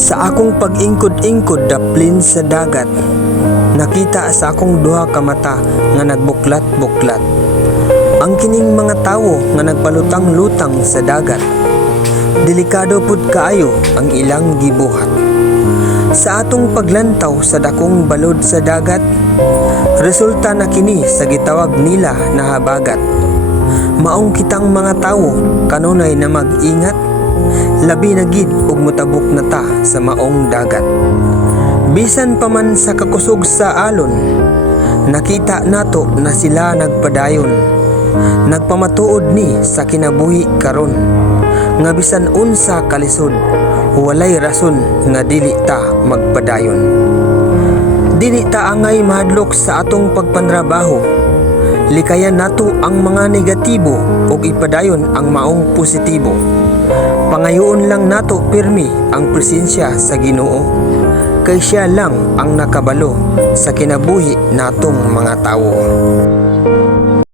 Sa akong pag-ingkod-ingkod daplin sa dagat, nakita sa akong duha ka mata nga nagbuklat-buklat. Ang kining mga tawo nga nagpalutang-lutang sa dagat. Delikado pud kaayo ang ilang gibuhat. Sa atong paglantaw sa dakong balod sa dagat, resulta na kini sa gitawag nila na habagat. Maong kitang mga tawo kanunay na mag-ingat, labi na gid ug mutabok na ta sa maong dagat. Bisan pa man sa kakusog sa alon, nakita nato na sila nagpadayon. Nagpamatuod ni sa kinabuhi karon nga bisan unsa kalisod walay rason nga dili ta magpadayon. Dili ta angay mahadlok sa atong pagpanrabaho. Likayan nato ang mga negatibo ug ipadayon ang maong positibo. Pangayoon lang nato pirmi ang presensya sa Ginoo. Kay siya lang ang nakabalo sa kinabuhi natong mga tawo.